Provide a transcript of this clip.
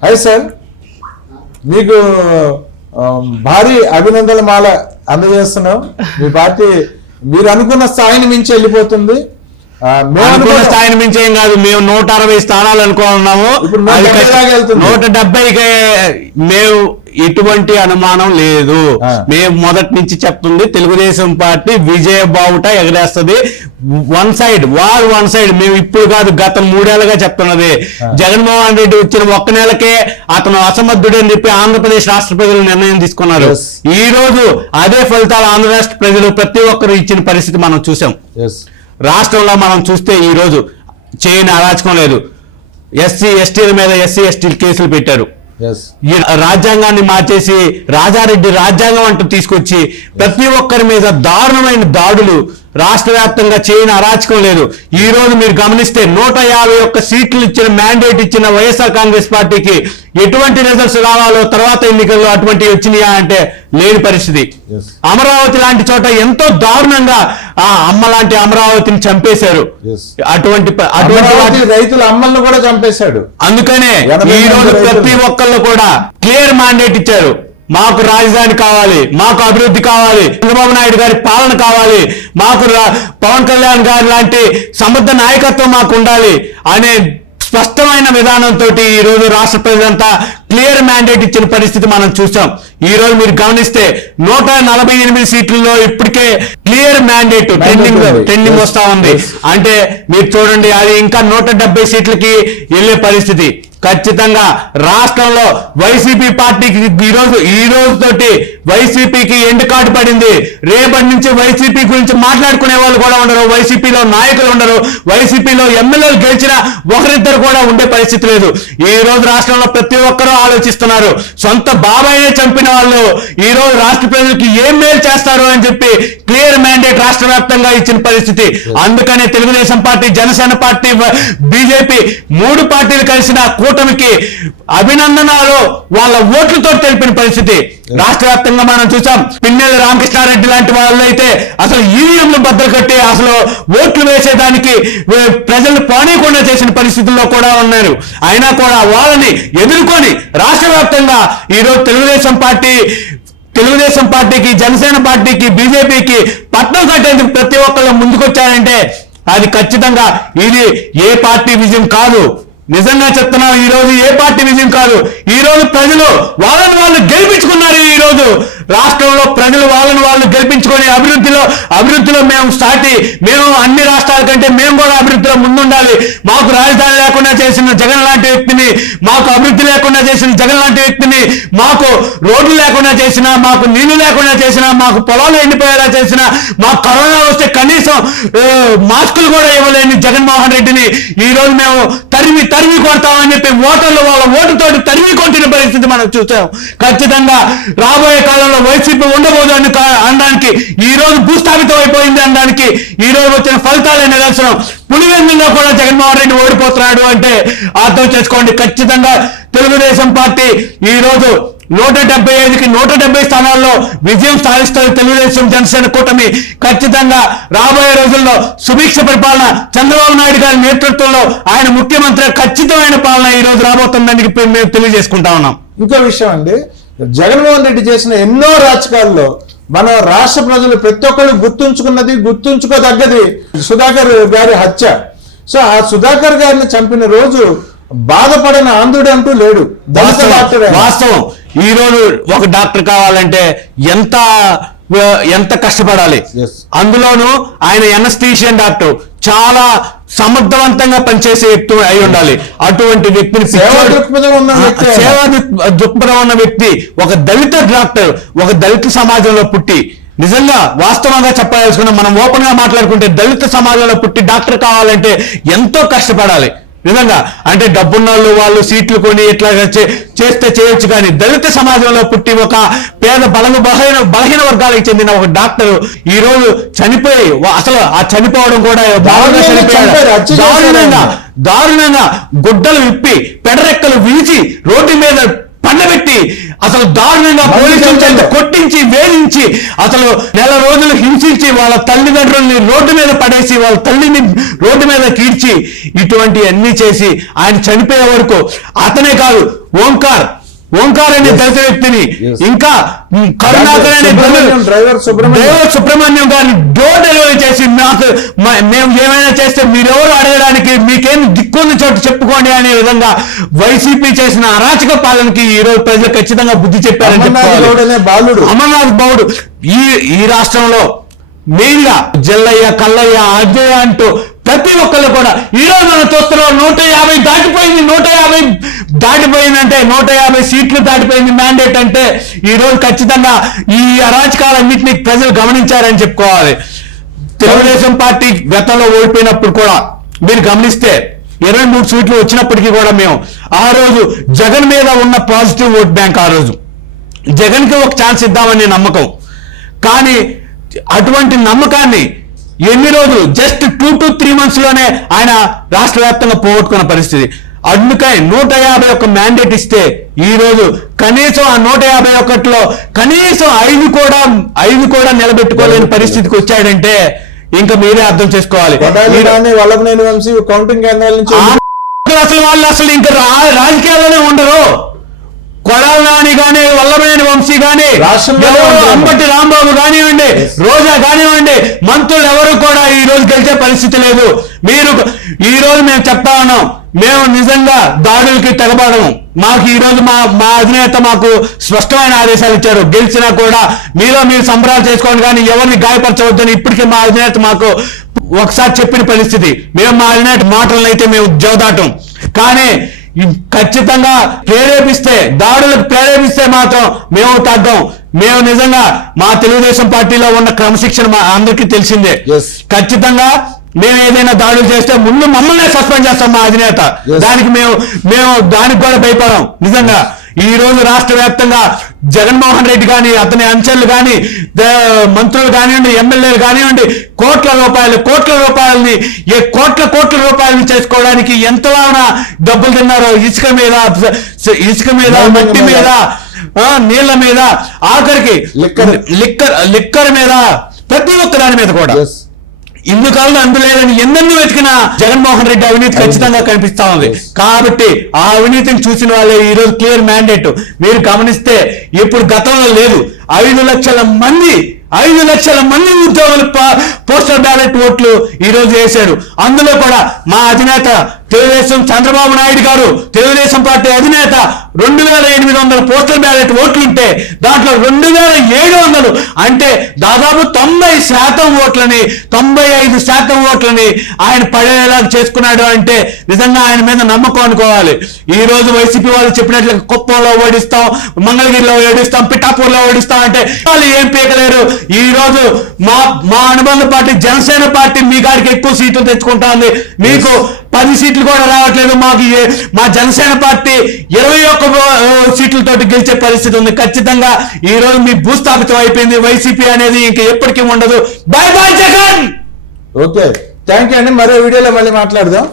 Hi sir, మీకు భారీ అభినందనల మాల అందజేస్తున్నాం. మీ పార్టీ మీరు అనుకున్న స్థాయిని మించి వెళ్ళిపోతుంది. అనుకున్న స్థాయిని మించి ఏం కాదు, మేము 160 స్థానాలు అనుకున్నాము. 170కి మేము ఎటువంటి అనుమానం లేదు. మేము మొదటి నుంచి చెప్తుంది తెలుగుదేశం పార్టీ విజయ బావుట ఎగరేస్తుంది. One side. మేము ఇప్పుడు కాదు, గత 3 ఏళ్లుగా చెప్తున్నది. జగన్మోహన్ రెడ్డి వచ్చిన 1 నెలకే అతను అసమర్థుడని చెప్పి ఆంధ్రప్రదేశ్ రాష్ట్ర ప్రజలు నిర్ణయం తీసుకున్నారు. ఈ రోజు అదే ఫలితాలు ఆంధ్ర రాష్ట్ర ప్రజలు ప్రతి ఒక్కరు ఇచ్చిన పరిస్థితి మనం చూసాం. రాష్ట్రంలో మనం చూస్తే ఈ రోజు చేయని అరాచకం లేదు. ఎస్సీ ఎస్టీల మీద ఎస్సీ కేసులు పెట్టారు. ఈ రాజ్యాంగాన్ని మార్చేసి రాజారెడ్డి రాజ్యాంగం అంటూ తీసుకొచ్చి ప్రతి ఒక్కరి మీద దారుణమైన దాడులు. రాష్ట్ర వ్యాప్తంగా చేయని అరాచకం లేదు. ఈ రోజు మీరు గమనిస్తే 151 సీట్లు ఇచ్చిన మ్యాండేట్ ఇచ్చిన వైఎస్ఆర్ కాంగ్రెస్ పార్టీకి ఎటువంటి రిజల్ట్స్ రావాలో తర్వాత ఎన్నికల్లో అటువంటి వచ్చినాయా అంటే లేని పరిస్థితి. అమరావతి లాంటి చోట ఎంతో దారుణంగా ఆ అమ్మ లాంటి అమరావతిని చంపేశారు. అటువంటి రైతుల అమ్మలను కూడా చంపేశాడు. అందుకనే ఈ రోజు ప్రతి ఒక్కళ్ళు కూడా క్లియర్ మ్యాండేట్ ఇచ్చారు. మాకు రాజధాని కావాలి, మాకు అభివృద్ధి కావాలి, చంద్రబాబు నాయుడు గారి పాలన కావాలి, మాకు పవన్ కళ్యాణ్ గారి లాంటి సమర్థ నాయకత్వం మాకు ఉండాలి అనే స్పష్టమైన విధానంతో ఈ రోజు రాష్ట్ర ప్రజలంతా క్లియర్ మ్యాండేట్ ఇచ్చిన పరిస్థితి మనం చూసాం. ఈ రోజు మీరు గమనిస్తే 148 సీట్లలో ఇప్పటికే క్లియర్ మ్యాండేట్ ట్రెండింగ్ వస్తా ఉంది. అంటే మీరు చూడండి, అది ఇంకా 170 సీట్లకి వెళ్లే పరిస్థితి. ఖచ్చితంగా రాష్ట్రంలో వైసీపీ పార్టీకి ఈ రోజు తోటి వైసీపీకి ఎండ్ కార్డు పడింది. రేపటి నుంచి వైసీపీ గురించి మాట్లాడుకునే వాళ్ళు కూడా ఉండరు, వైసీపీలో నాయకులు ఉండరు, వైసీపీలో ఎమ్మెల్యేలు గెలిచిన ఒకరిద్దరు కూడా ఉండే పరిస్థితి లేదు. ఈ రోజు రాష్ట్రంలో ప్రతి ఒక్కరూ ఆలోచిస్తున్నారు. సొంత బాబాయినే చంపిన వాళ్ళు ఈ రోజు రాష్ట్ర ప్రజలకు ఏం మేలు చేస్తారు అని చెప్పి క్లియర్ మ్యాండేట్ రాష్ట్ర వ్యాప్తంగా ఇచ్చిన పరిస్థితి. అందుకనే Telugu Desam party, Janasena party, BJP 3 పార్టీలు కలిసిన కూటమికి అభినందనలు వాళ్ళ ఓట్లతో తెలిపిన పరిస్థితి రాష్ట్ర వ్యాప్తంగా మనం చూసాం. పిన్నెల్లి రామకృష్ణారెడ్డి లాంటి వాళ్ళు అయితే అసలు ఈవీఎంలు బద్దలు కట్టి అసలు ఓట్లు వేసేదానికి ప్రజలు పోనీయకుండా చేసిన పరిస్థితుల్లో కూడా ఉన్నారు. అయినా కూడా వాళ్ళని ఎదుర్కొని రాష్ట్ర వ్యాప్తంగా ఈరోజు తెలుగుదేశం పార్టీకి, జనసేన పార్టీకి, బీజేపీకి పట్నం కట్టేందుకు ప్రతి ఒక్కళ్ళు ముందుకొచ్చారంటే అది ఖచ్చితంగా ఇది ఏ పార్టీ విజయం కాదు. నిజంగా చెప్తున్నాం, ఈ రోజు ఏ పార్టీ విజయం కాదు. ఈ రోజు ప్రజలు వాళ్ళని వాళ్ళు గెలిపించుకున్నారు. ఈ రోజు రాష్ట్రంలో ప్రజలు వాళ్ళని వాళ్ళు గెలిపించుకొని అభివృద్ధిలో మేము అన్ని రాష్ట్రాల కంటే మేము కూడా అభివృద్ధిలో ముందుండాలి. మాకు రాజధాని లేకుండా చేసిన జగన్ లాంటి వ్యక్తిని, మాకు అభివృద్ధి లేకుండా చేసిన జగన్ లాంటి వ్యక్తిని, మాకు రోడ్లు లేకుండా చేసిన, మాకు నీళ్లు లేకుండా చేసిన, మాకు పొలాలు ఎండిపోయేలా చేసిన, మాకు కరోనా వస్తే కనీసం మాస్కులు కూడా ఇవ్వలేని జగన్మోహన్ రెడ్డిని ఈ రోజు మేము తరిమి కొడతామని చెప్పి ఓటర్లు వాళ్ళ ఓటుతోటి తరిమి కొట్టిన పరిస్థితి మనం చూసాం. ఖచ్చితంగా రాబోయే కాలంలో వైసీపీ ఉండబోదు అనడానికి, ఈ రోజు భూస్థాపితం అయిపోయింది అనడానికి ఈ రోజు వచ్చిన ఫలితాలే నిదర్శనం. పులివెందులో కూడా జగన్మోహన్ రెడ్డి ఓడిపోతున్నాడు అంటే అర్థం చేసుకోండి. ఖచ్చితంగా తెలుగుదేశం పార్టీ ఈ రోజు 175కి 170 స్థానాల్లో విజయం సాధిస్తుంది. తెలుగుదేశం జనసేన కూటమి ఖచ్చితంగా రాబోయే రోజుల్లో సుభిక్ష పరిపాలన, చంద్రబాబు నాయుడు గారి నేతృత్వంలో ఆయన ముఖ్యమంత్రి ఖచ్చితమైన పాలన ఈ రోజు రాబోతుందని మేము తెలియజేసుకుంటా ఉన్నాం. ఇంకో విషయం అండి, జగన్మోహన్ రెడ్డి చేసిన ఎన్నో రాజకీయాల్లో మన రాష్ట్ర ప్రజలు ప్రతి ఒక్కరు గుర్తుంచుకోదగ్గది సుధాకర్ గారి హత్య. సో ఆ సుధాకర్ గారిని చంపిన రోజు బాధపడిన ఆంధ్రుడు అంటూ లేడు. వాస్తవం. ఈ రోజు ఒక డాక్టర్ కావాలంటే ఎంత కష్టపడాలి. అందులోనూ ఆయన ఎనస్థీషియన్ డాక్టర్, చాలా సమర్థవంతంగా పనిచేసే వ్యక్తి అయి ఉండాలి. అటువంటి వ్యక్తిని సేవా దృక్పథం ఉన్న వ్యక్తి, ఒక దళిత డాక్టర్, ఒక దళిత సమాజంలో పుట్టి, నిజంగా వాస్తవంగా చెప్పాల్సుకున్న మనం ఓపెన్ గా మాట్లాడుకుంటే దళిత సమాజంలో పుట్టి డాక్టర్ కావాలంటే ఎంతో కష్టపడాలి. నిజంగా అంటే డబ్బున్న వాళ్ళు సీట్లు కొని ఇట్లా చేస్తే చేయొచ్చు, కానీ దళిత సమాజంలో పుట్టి ఒక పేద బలహీన వర్గాలకు చెందిన ఒక డాక్టర్ ఈ రోజు చనిపోయి, అసలు ఆ చనిపోవడం కూడా దారుణంగా గుడ్డలు విప్పి పెడరెక్కలు విరిచి రోడ్డు మీద పండబెట్టి అసలు దారుణంగా పోలీసుల చేత కొట్టించి వేధించి అసలు నెల రోజులు హింసించి వాళ్ళ తల్లిదండ్రుల్ని రోడ్డు మీద పడేసి వాళ్ళ తల్లిని రోడ్డు మీద కీడ్చి ఇటువంటి అన్ని చేసి ఆయన చనిపోయే వరకు అతనే కాదు ఓంకార్ అనే దళిత వ్యక్తిని ఇంకా కరుణాకర్ అనే డ్రైవర్ సుబ్రహ్మణ్యం గారిని డోర్ డెలివరీ చేసి మేము ఏమైనా చేస్తే మీరెవరు అడగడానికి మీకేం దిక్కున్న చోటు చెప్పుకోండి అనే విధంగా వైసీపీ చేసిన అరాచక పాలనకి ఈ రోజు ప్రజలు ఖచ్చితంగా బుద్ధి చెప్పారని చెప్పుకోవాలి. అమర్నాథ్ గౌడ్ ఈ రాష్ట్రంలో మెయిన్ గా జల్లయ్య కల్లయ్య అజయ్ అంటూ ప్రతి ఒక్కళ్ళు కూడా ఈ రోజు మనం చూస్తున్నాం 150 దాటిపోయింది. 150 దాటిపోయిందంటే 150 సీట్లు దాటిపోయింది మ్యాండేట్ అంటే ఈ రోజు ఖచ్చితంగా ఈ అరాచకాలన్నింటినీ ప్రజలు గమనించారని చెప్పుకోవాలి. తెలుగుదేశం పార్టీ గతంలో ఓడిపోయినప్పుడు కూడా మీరు గమనిస్తే 23 సీట్లు వచ్చినప్పటికీ కూడా మేము ఆ రోజు జగన్ మీద ఉన్న పాజిటివ్ ఓట్ బ్యాంక్ ఆ రోజు జగన్కి ఒక ఛాన్స్ ఇద్దామనే నమ్మకం. కానీ అటువంటి నమ్మకాన్ని ఎన్ని రోజులు జస్ట్ 2 to 3 months లోనే ఆయన రాష్ట్ర వ్యాప్తంగా పోగొట్టుకున్న పరిస్థితి. అందుకని 151 మ్యాండేట్ ఇస్తే ఈ రోజు కనీసం ఆ 151లో కనీసం 5 కూడా నిలబెట్టుకోలేని పరిస్థితికి వచ్చాడంటే ఇంకా మీరే అర్థం చేసుకోవాలి. కౌంటింగ్ కేంద్రాల నుంచి అసలు వాళ్ళు అసలు ఇంకా రాజకీయాల్లోనే ఉండరు. కొడాల నాని గాని వల్లభనేని వంశీ గాని అంబటి రాంబాబు కానివ్వండి రోజా కానివ్వండి మంత్రులు ఎవరు కూడా ఈ రోజు గెలిచే పరిస్థితి లేదు. ఈ రోజు మేము చెప్తా ఉన్నాం, మేము నిజంగా దాడులకి తెగబడము. మాకు ఈ రోజు మా అధినేత మాకు స్పష్టమైన ఆదేశాలు ఇచ్చారు. గెలిచినా కూడా మీరు సంబరాలు చేసుకోండి కానీ ఎవరిని గాయపరచవద్దని ఇప్పటికీ మా అధినేత మాకు ఒకసారి చెప్పిన పరిస్థితి. మేము మా అధినేత మాటలను అయితే మేము జవదాటం. కానీ ఖచ్చితంగా దాడులకు ప్రేరేపిస్తే మాత్రం మేము తగ్గం. మేము నిజంగా మా తెలుగుదేశం పార్టీలో ఉన్న క్రమశిక్షణ అందరికీ తెలిసిందే. ఖచ్చితంగా మేము ఏదైనా దాడులు చేస్తే ముందు మమ్మల్ని సస్పెండ్ చేస్తాం మా అధినేత. దానికి మేము దానికి కూడా భయపడం. నిజంగా ఈ రోజు రాష్ట్ర వ్యాప్తంగా జగన్మోహన్ రెడ్డి కానీ అతని అంచెలు కానీ మంత్రులు కానివ్వండి ఎమ్మెల్యేలు కానివ్వండి కోట్ల రూపాయలని కోట్ల రూపాయలని చేసుకోవడానికి ఎంతలాగా డబ్బులు తిన్నారో ఇసుక మీద మట్టి మీద నీళ్ల మీద ఆఖరికి లిక్కర్ మీద ప్రతి ఒక్క దాని మీద కూడా ఇందుకాలంలో అందులేదని ఎన్నెన్నో వెతికినా జగన్మోహన్ రెడ్డి అవినీతి ఖచ్చితంగా కనిపిస్తా ఉంది. కాబట్టి ఆ అవినీతిని చూసిన వాళ్ళే ఈ రోజు క్లియర్ మ్యాండేట్. మీరు గమనిస్తే ఇప్పుడు గతంలో లేదు. 5 లక్షల మంది ఉద్యోగులు పోస్టల్ బ్యాలెట్ ఓట్లు ఈ రోజు వేశారు. అందులో కూడా మా అధినేత తెలుగుదేశం చంద్రబాబు నాయుడు గారు తెలుగుదేశం పార్టీ అధినేత 2800 పోస్టల్ బ్యాలెట్ ఓట్లుంటే దాంట్లో 2700 అంటే దాదాపు 90% ఓట్లని 95% ఓట్లని ఆయన పడేలా చేసుకున్నాడు. అంటే నిజంగా ఆయన మీద నమ్మకం అనుకోవాలి. ఈ రోజు వైసీపీ వాళ్ళు చెప్పినట్లు కుప్పంలో ఓడిస్తాం, మంగళగిరిలో ఓడిస్తాం, పిఠాపూర్లో ఓడిస్తాం అంటే వాళ్ళు ఏం పీకలేరు. ఈ రోజు మా అనుబంధ పార్టీ జనసేన పార్టీ మీ గారికి ఎక్కువ సీట్లు తెచ్చుకుంటా ఉంది. మీకు 10 సీట్లు కూడా రావట్లేదు. మా జనసేన పార్టీ 21 సీట్లతోటి గెలిచే పరిస్థితి ఉంది. ఖచ్చితంగా ఈ రోజు మీ భూస్థాపితం అయిపోయింది. వైసీపీ అనేది ఇంకా ఎప్పటికీ ఉండదు. By by Jagan. Okay, thank you అండి. మరో వీడియోలో మళ్ళీ మాట్లాడదాం.